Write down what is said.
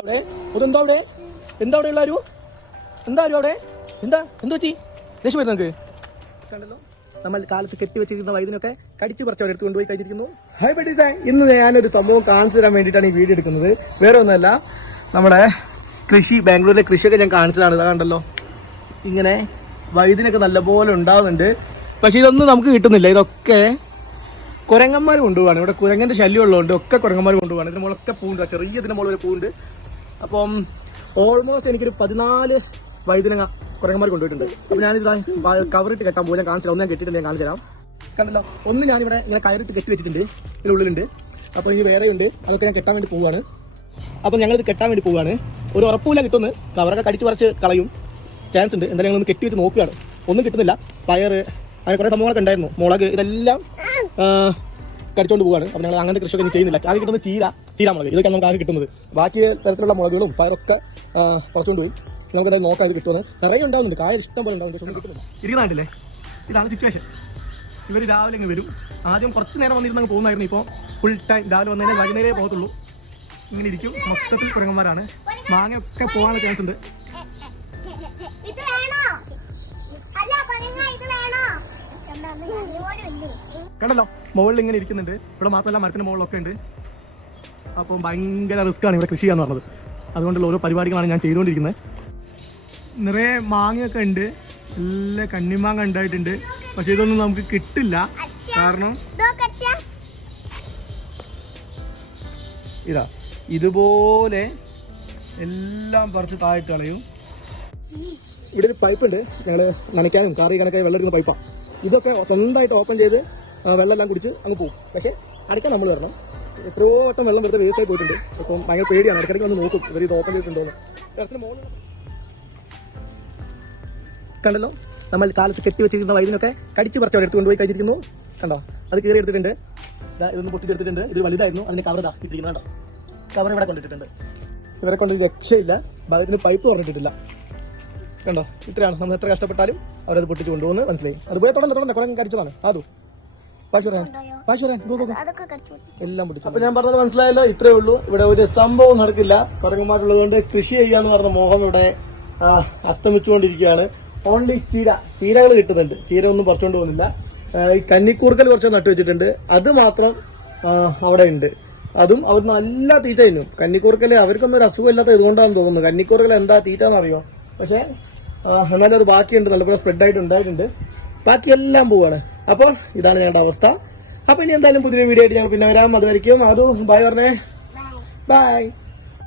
അവിടെ അതെന്താ അവിടെ എന്താ അവിടെ ഉള്ള ആരു എന്താ ആരും അവിടെ എന്താ എന്ത് പറ്റി ദേഷ്യം വരുന്നു നമുക്ക് കണ്ടല്ലോ നമ്മൾ കാലത്ത് കെട്ടി വെച്ചിരിക്കുന്ന വൈദ്യനൊക്കെ കടിച്ചു പറിച്ച് അവിടെ എടുത്ത് കൊണ്ടുപോയി കഴിച്ചിരിക്കുന്നു. ഹായ് ബഡീസേ, ഇന്ന് ഞാനൊരു സംഭവം കാണിച്ചു തരാൻ വേണ്ടിയിട്ടാണ് ഈ വീഡിയോ എടുക്കുന്നത്. വേറെ ഒന്നുമല്ല, നമ്മുടെ കൃഷി ബാംഗ്ലൂരിലെ കൃഷിയൊക്കെ ഞാൻ കാണിച്ചതാണ്. ഇതാ കണ്ടല്ലോ, ഇങ്ങനെ വൈദ്യനൊക്കെ നല്ലപോലെ ഉണ്ടാവുന്നുണ്ട്. പക്ഷെ ഇതൊന്നും നമുക്ക് കിട്ടുന്നില്ല. ഇതൊക്കെ കുരങ്ങന്മാർ കൊണ്ടുപോവാണ്. ഇവിടെ കുരങ്ങൻ്റെ ശല്യം ഉള്ളതുകൊണ്ട് ഒക്കെ കുരങ്ങന്മാർ കൊണ്ടുപോവാണ്. ഇതിന് മുകളൊക്കെ പൂണ്ട്, ചെറിയ ഇതിൻ്റെ മുകളിൽ ഒരു പൂണ്ട്. അപ്പം ഓൾമോസ്റ്റ് എനിക്കൊരു 14 വൈദ്യന കുരങ്ങന്മാർ കൊണ്ടുപോയിട്ടുണ്ട്. അപ്പോൾ ഞാനിത് കവറിട്ട് കെട്ടാൻ പോകും. ഞാൻ കാണിച്ചു തരാം. ഒന്ന് ഞാൻ കെട്ടിയിട്ട് ഞാൻ കാണിച്ചു തരാം. കണ്ടല്ലോ, ഒന്ന് ഞാനിവിടെ ഇങ്ങനെ കയറിട്ട് കെട്ടി വെച്ചിട്ടുണ്ട്. ഇതിനുള്ളിലുണ്ട്. അപ്പോൾ ഇനി വേറെയുണ്ട്. അതൊക്കെ ഞാൻ കെട്ടാൻ വേണ്ടി പോവുകയാണ്. അപ്പം ഞങ്ങളിത് കെട്ടാൻ വേണ്ടി പോവുകയാണ്. ഒരു ഉറപ്പില്ല കിട്ടുമെന്ന്. കവറൊക്കെ കടിച്ച് പറിച്ച് കളയും ചാൻസ് ഉണ്ട്. എന്തായാലും ഞങ്ങളൊന്ന് കെട്ടി വെച്ച് നോക്കുകയാണ്. ഒന്നും കിട്ടുന്നില്ല. പയർ അങ്ങനെ കുറേ സംഭവങ്ങളൊക്കെ ഉണ്ടായിരുന്നു. മുളക് ഇതെല്ലാം കടിച്ചുകൊണ്ട് പോവുകയാണ്. അപ്പോൾ ഞങ്ങൾ അങ്ങനത്തെ കൃഷിയൊക്കെ ഇനി ചെയ്യുന്നില്ല. ആകെ കിട്ടുന്നത് ചീരാമുളക്, ഇതൊക്കെയാണ് നമുക്ക് ആകെ കിട്ടുന്നത്. ബാക്കി തരത്തിലുള്ള മുളകുകളും പയറൊക്കെ കുറച്ചുകൊണ്ട് പോയി. നമുക്കത് നോക്കാം ഇത് കിട്ടുമെന്ന്. നിറയെ ഉണ്ടാവുന്നുണ്ട്, കായ ഇഷ്ടം പോലെ ഉണ്ടാവുന്നുണ്ട്. പക്ഷെ ഒന്നും കിട്ടുന്നില്ല. ഇരിക്കുന്നുണ്ടല്ലേ, ഇതാണ് സിറ്റുവേഷൻ. ഇവർ രാവിലെ അങ്ങ് വരും. ആദ്യം കുറച്ച് നേരം വന്നിരുന്ന് അങ്ങ് പോകുന്നായിരുന്നു. ഇപ്പോൾ ഫുൾ ടൈം രാവിലെ വന്നതിന് വൈകുന്നേരമേ പോകത്തുള്ളൂ. ഇങ്ങനെ ഇരിക്കും. മൊത്തത്തിൽ കുരങ്ങന്മാരാണ്. മാങ്ങയൊക്കെ പോകാനുള്ള ചാൻസ് ഉണ്ട്. കണ്ടല്ലോ, മുകളിൽ ഇങ്ങനെ ഇരിക്കുന്നുണ്ട്. ഇവിടെ മാത്രമല്ല, മരത്തിന് മുകളിലൊക്കെ ഉണ്ട്. അപ്പം ഭയങ്കര റിസ്ക്കാണ് ഇവിടെ കൃഷി ചെയ്യാന്ന് പറഞ്ഞത്. അതുകൊണ്ടുള്ള ഓരോ പരിപാടികളാണ് ഞാൻ ചെയ്തുകൊണ്ടിരിക്കുന്നത്. നിറയെ മാങ്ങയൊക്കെ ഉണ്ട്, നല്ല കണ്ണിമാങ്ങ ഉണ്ടായിട്ടുണ്ട്. പക്ഷെ ഇതൊന്നും നമുക്ക് കിട്ടില്ല. കാരണം ഇതാ ഇതുപോലെ എല്ലാം പറിച്ച് താഴെട്ട് കളയും. ഇവിടെ ഒരു പൈപ്പ് ഉണ്ട്. ഞങ്ങൾ നനയ്ക്കാനും കറി കണക്കായി വെള്ളം എടുക്കുന്ന പൈപ്പാണ്. ഇതൊക്കെ സ്വന്തമായിട്ട് ഓപ്പൺ ചെയ്ത് വെള്ളം എല്ലാം കുടിച്ച് അങ്ങ് പോകും. പക്ഷേ അടിക്കാൻ നമ്മൾ വരണം. എത്രയോ വട്ടം വെള്ളം വെറുതെ വേസ്റ്റായി പോയിട്ടുണ്ട്. അപ്പം ഭയങ്കര പേടിയാണ്. ഇടയ്ക്കിടയ്ക്ക് വന്ന് നോക്കും ഇവർ ഇത് ഓപ്പൺ ചെയ്തിട്ടുണ്ടോന്ന്. ടെറസിന് മുകളിൽ കണ്ടല്ലോ, നമ്മൾ കാലത്ത് കെട്ടി വെച്ചിരിക്കുന്ന വൈദ്യനൊക്കെ കടിച്ച് പറിച്ച് അവിടെ എടുത്ത് കൊണ്ടുപോയി കഴിച്ചിരിക്കുന്നു. കണ്ടോ, അത് കീറി എടുത്തിട്ടുണ്ട്. ഇതൊന്ന് പൊട്ടിച്ചെടുത്തിട്ടുണ്ട്. ഇത് വലുതായിരുന്നു. അതിൻ്റെ കവർ ഇട്ടിരിക്കുന്നത് കണ്ടോ, കവർ ഇവിടെ കൊണ്ടിട്ടിട്ടുണ്ട്. ഇവരെ കൊണ്ട് രക്ഷയില്ല. ഭാഗത്തിന് പൈപ്പ് തുറന്നിട്ടിട്ടില്ല. കണ്ടോ, ഇത്രയാണ്. നമ്മൾ എത്ര കഷ്ടപ്പെട്ടാലും അവരത് പൊട്ടിച്ച് കൊണ്ടുപോകുന്നത് മനസ്സിലായി. അത് പോയി തുടങ്ങി കുറെ കടിച്ചതാണ്. അതും എല്ലാം പൊട്ടിച്ചു. അപ്പൊ ഞാൻ പറഞ്ഞത് മനസ്സിലായല്ലോ. ഇത്രേ ഉള്ളൂ. ഇവിടെ ഒരു സംഭവം നടക്കില്ല. കുരങ്ങന്മാരുള്ളത് കൊണ്ട് കൃഷി ചെയ്യാന്ന് പറഞ്ഞ മോഹം ഇവിടെ അസ്തമിച്ചുകൊണ്ടിരിക്കുകയാണ്. ഓൺലി ചീരകൾ കിട്ടുന്നുണ്ട്. ചീര ഒന്നും പറിച്ചുകൊണ്ട് പോകുന്നില്ല. ഈ കന്നിക്കൂർക്കൽ കുറച്ച് നട്ടു വെച്ചിട്ടുണ്ട്. അത് മാത്രം അവിടെ ഉണ്ട്. അതും അവർ നല്ല തീറ്റ തിന്നും. കന്നിക്കൂർക്കൽ അവർക്കൊന്നും ഒരു അസുഖമില്ലാത്ത ഇതുകൊണ്ടാണെന്ന് തോന്നുന്നു. കന്നിക്കൂർക്കൽ എന്താ തീറ്റ എന്നറിയോ? പക്ഷെ എന്നാലും അത് ബാക്കിയുണ്ട്. നല്ലപോലെ സ്പ്രെഡായിട്ട് ഉണ്ടായിട്ടുണ്ട്. ബാക്കിയെല്ലാം പോവാണ്. അപ്പോൾ ഇതാണ് ഞങ്ങളുടെ അവസ്ഥ. അപ്പോൾ ഇനി എന്തായാലും പുതിയ വീഡിയോ ആയിട്ട് ഞങ്ങൾ പിന്നെ വരാം. അതുവരെയ്ക്കും അത് ബൈ പറഞ്ഞേ. ബൈ.